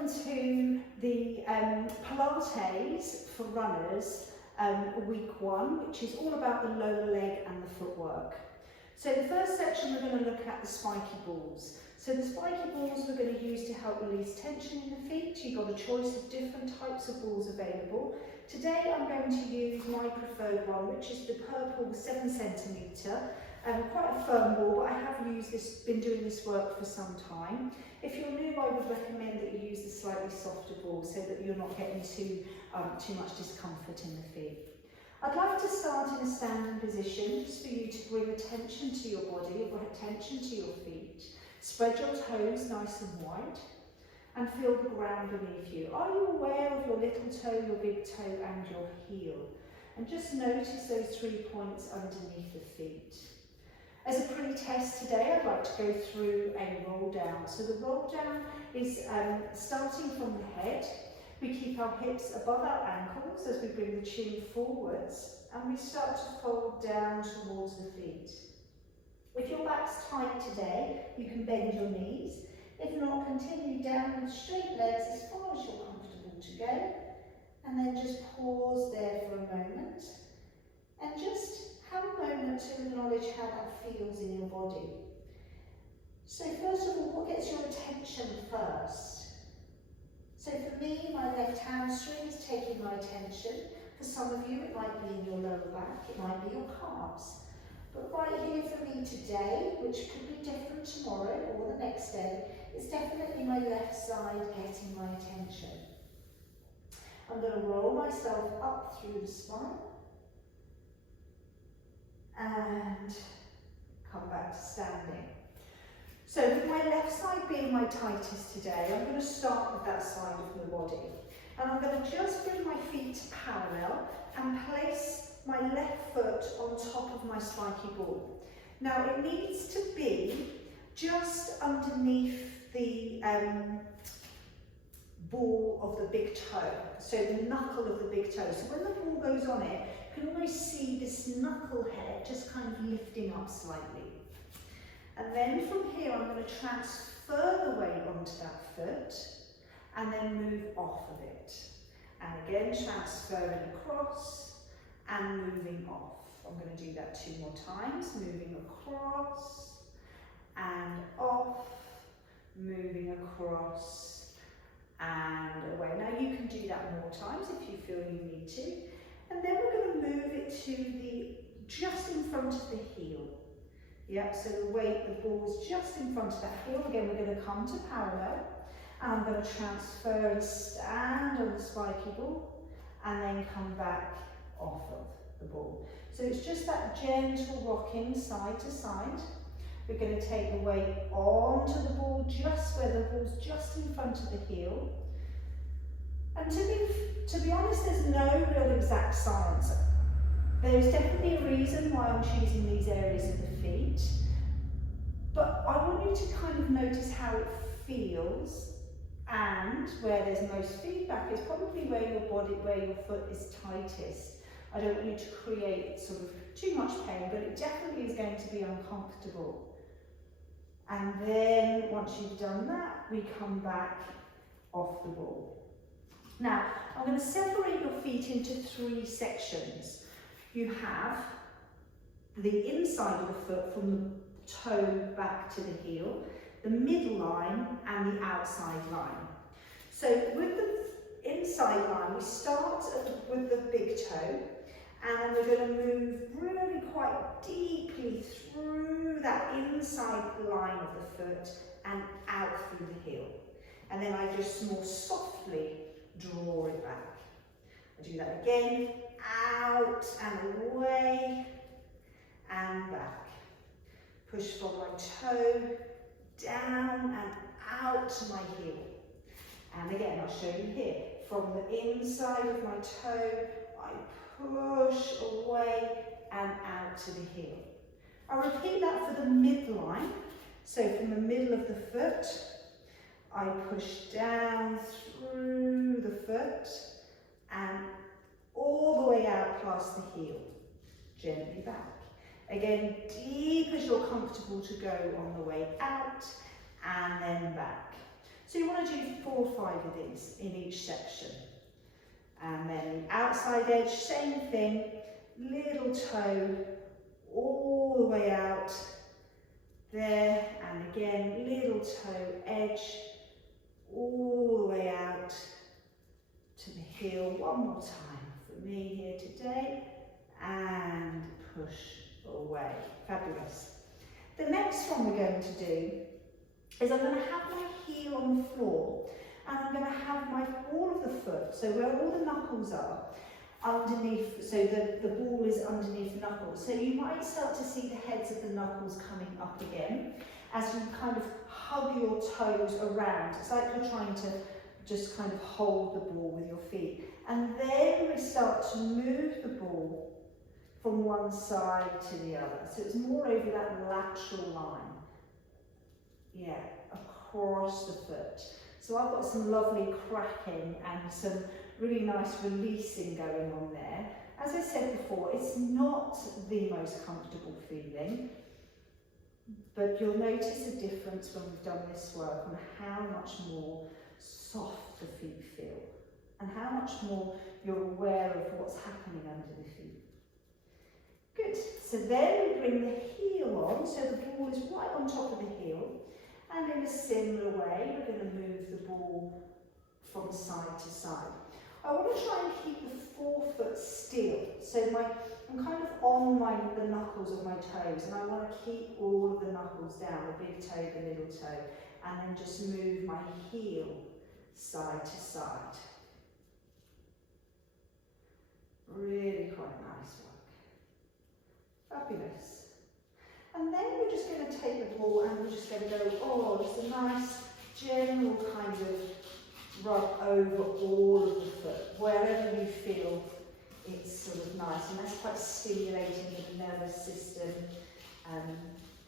welcome to the Pilates for runners week 1, which is all about the lower leg and the footwork. So the first section we're going to look at the spiky balls. So the spiky balls we're going to use to help release tension in the feet. You've got a choice of different types of balls available. Today I'm going to use my preferred one, which is the purple 7 centimetre. Quite a firm ball, but I have been doing this work for some time. If you're new, I would recommend that you use the slightly softer ball so that you're not getting too much discomfort in the feet. I'd like to start in a standing position just for you to bring attention to your body, bring attention to your feet. Spread your toes nice and wide and feel the ground beneath you. Are you aware of your little toe, your big toe and your heel? And just notice those 3 points underneath the feet. As a pre-test today, I'd like to go through a roll down. So the roll down is starting from the head. We keep our hips above our ankles as we bring the chin forwards, and we start to fold down towards the feet. If your back's tight today, you can bend your knees. If not, continue down with straight legs as far as you're comfortable to go. And then just pause there for a moment. And just have a moment to acknowledge how that feels in your body. So first of all, what gets your attention first? So for me, my left hamstring is taking my attention. For some of you, it might be in your lower back, it might be your calves. But right here for me today, which could be different tomorrow or the next day, is definitely my left side getting my attention. I'm going to roll myself up through the spine and come back to standing. So with my left side being my tightest today, I'm going to start with that side of the body. And I'm going to just bring my feet parallel and place my left foot on top of my spiky ball. Now it needs to be just underneath the ball of the big toe, so the knuckle of the big toe. So when the ball goes on it, you can always see this knuckle head just kind of lifting up slightly. And then from here, I'm going to transfer the weight onto that foot and then move off of it. And again, transferring across and moving off. I'm going to do that 2 more times, moving across and off, moving across and away. Now you can do that more times if you feel you need to. And then we're going to move it to just in front of the heel. Yep, so the weight, the ball is just in front of that heel. Again, we're going to come to parallel. And I'm going to transfer and stand on the spiky ball and then come back off of the ball. So it's just that gentle rocking side to side. We're going to take the weight onto the ball just where the ball's just in front of the heel. And to be honest, there's no real exact science. There's definitely a reason why I'm choosing these areas of the feet, but I want you to kind of notice how it feels, and where there's most feedback is probably where your foot is tightest. I don't want you to create sort of too much pain, but it definitely is going to be uncomfortable. And then once you've done that, we come back off the ball. Now, I'm going to separate your feet into 3 sections. You have the inside of the foot from the toe back to the heel, the middle line and the outside line. So with the inside line, we start with the big toe, and we're going to move really quite deeply through that inside line of the foot and out through the heel. And then I just more softly draw it back. I do that again, out and away and back. Push from my toe, down and out to my heel. And again, I'll show you here. From the inside of my toe, I push away and out to the heel. I'll repeat that for the midline. So from the middle of the foot, I push down through the foot and all the way out past the heel. Gently back. Again, deep as you're comfortable to go on the way out and then back. So you want to do 4 or 5 of these in each section. And then outside edge, same thing, little toe all the way out there, and again, little toe edge all the way out to the heel. One more time for me here today, and push away. Fabulous. The next one we're going to do is I'm going to have my heel on the floor, and I'm going to have my ball of the foot, so where all the knuckles are, underneath, so the ball is underneath the knuckles. So you might start to see the heads of the knuckles coming up again as you kind of hug your toes around. It's like you're trying to just kind of hold the ball with your feet. And then we start to move the ball from one side to the other. So it's more over that lateral line. Yeah, across the foot. So I've got some lovely cracking and some really nice releasing going on there. As I said before, it's not the most comfortable feeling, but you'll notice a difference when we've done this work on how much more soft the feet feel and how much more you're aware of what's happening under the feet. Good. So then we bring the heel on, so the ball is right on top of the heel, and in a similar way we're going to move the ball from side to side. I want to try and keep the forefoot still, so I'm kind of on the knuckles of my toes, and I want to keep all of the knuckles down, the big toe, the little toe, and then just move my heel side to side. Really quite nice work. Fabulous. And then we're just going to take the ball and we're just going to go, just a nice general kind of rub over all of the foot, wherever you feel it's sort of nice, and that's quite stimulating the nervous system.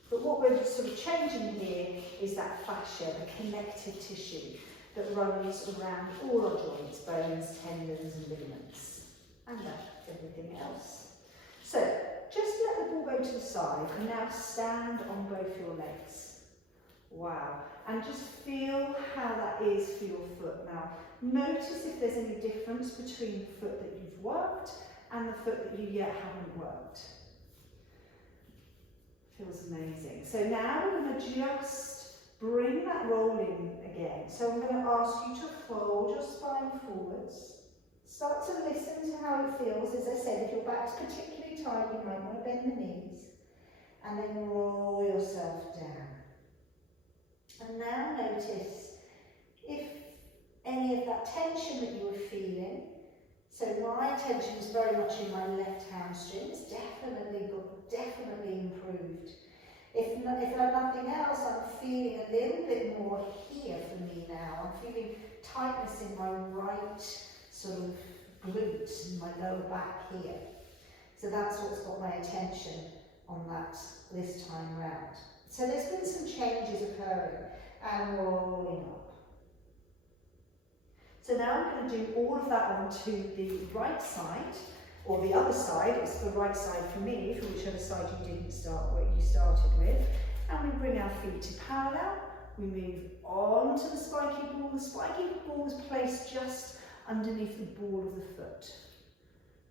But what we're sort of changing here is that fascia, the connective tissue that runs around all our joints, bones, tendons and ligaments, and everything else. So just let the ball go to the side and now stand on both your legs. Wow, and just feel how that is for your foot. Now, notice if there's any difference between the foot that you've worked and the foot that you yet haven't worked. Feels amazing. So now we're going to just bring that roll in again. So I'm going to ask you to fold your spine forwards. Start to listen to how it feels. As I said, if your back's particularly tight, you might want to bend the knees. And then roll yourself down. And now notice if any of that tension that you were feeling, so my tension is very much in my left hamstring, it's definitely improved. If nothing else, I'm feeling a little bit more here for me now. I'm feeling tightness in my right sort of glute, in my lower back here. So that's what's got my attention on that this time round. So there's been some changes occurring, and rolling up. So now I'm going to do all of that onto the right side, or the other side. It's the right side for me, for whichever side you didn't start, what you started with. And we bring our feet to parallel. We move on to the spiky ball. The spiky ball is placed just underneath the ball of the foot,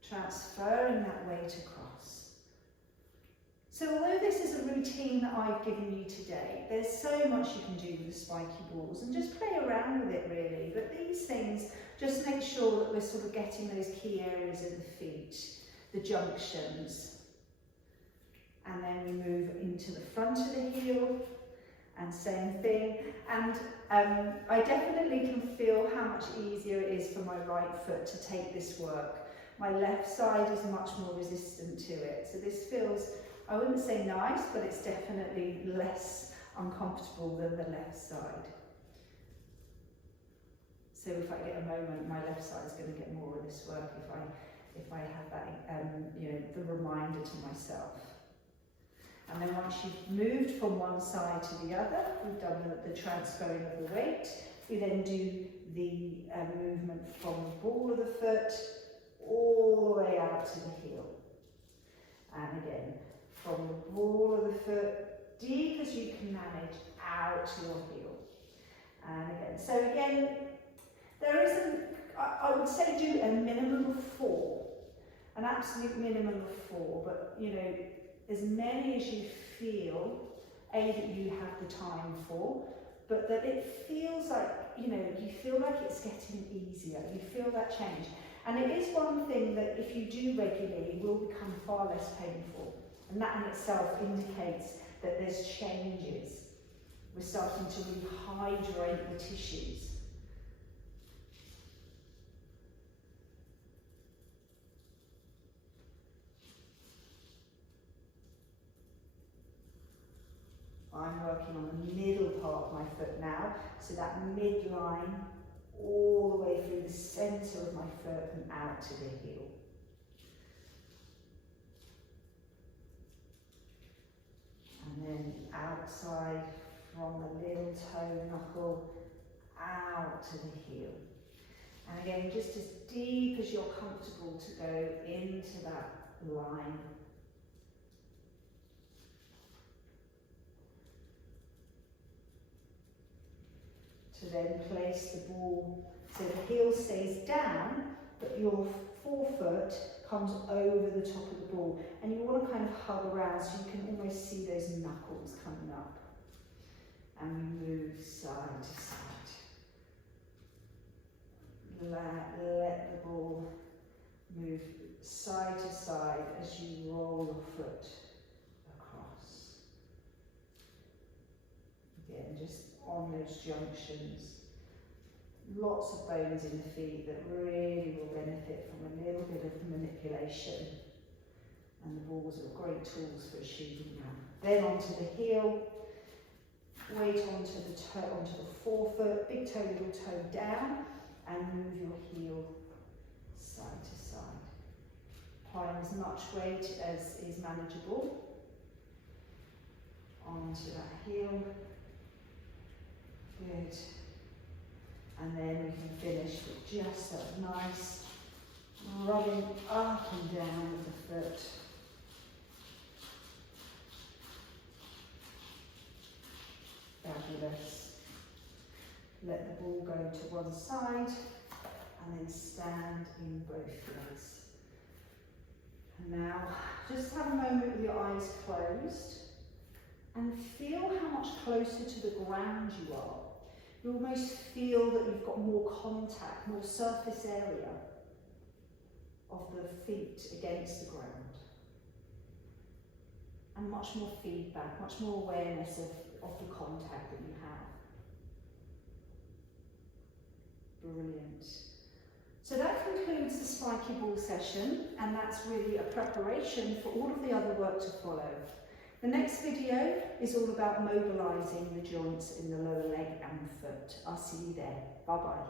transferring that weight across. So although this is a routine that I've given you today, there's so much you can do with the spiky balls, and just play around with it really. But these things, just make sure that we're sort of getting those key areas of the feet, the junctions. And then we move into the front of the heel, and same thing. And I definitely can feel how much easier it is for my right foot to take this work. My left side is much more resistant to it. So this feels, I wouldn't say nice, but it's definitely less uncomfortable than the left side. So if I get a moment, my left side is going to get more of this work if I have that, the reminder to myself. And then once you've moved from one side to the other, we've done the transferring of the weight. We then do the movement from the ball of the foot all the way out to the heel. And again, from the ball of the foot, deep as you can manage, out to your heel. And again, so again, there isn't, I would say do a minimum of 4, an absolute minimum of 4, but you know, as many as you feel, that you have the time for, but that it feels like, you know, you feel like it's getting easier, you feel that change. And it is one thing that if you do regularly, will become far less painful. And that in itself indicates that there's changes. We're starting to rehydrate the tissues. I'm working on the middle part of my foot now, so that midline all the way through the centre of my foot and out to the heel. And then outside from the little toe knuckle out to the heel. And again, just as deep as you're comfortable to go into that line. To then place the ball so the heel stays down, but your forefoot comes over the top of the ball. And you want to kind of hug around so you can almost see those knuckles coming up. And we move side to side. Let the ball move side to side as you roll your foot across. Again, just on those junctions. Lots of bones in the feet that really will benefit from a little bit of manipulation. And the balls are great tools for achieving that. Then onto the heel. Weight onto the toe, onto the forefoot, big toe, little toe down, and move your heel side to side. Applying as much weight as is manageable onto that heel. Good. And then we can finish with just that nice rubbing up and down with the foot. Fabulous. Let the ball go to one side and then stand in both legs. And now just have a moment with your eyes closed and feel how much closer to the ground you are. You almost feel that you've got more contact, more surface area of the feet against the ground. And much more feedback, much more awareness of the contact that you have. Brilliant. So that concludes the spiky ball session, and that's really a preparation for all of the other work to follow. The next video is all about mobilising the joints in the lower leg and foot. I'll see you there. Bye bye.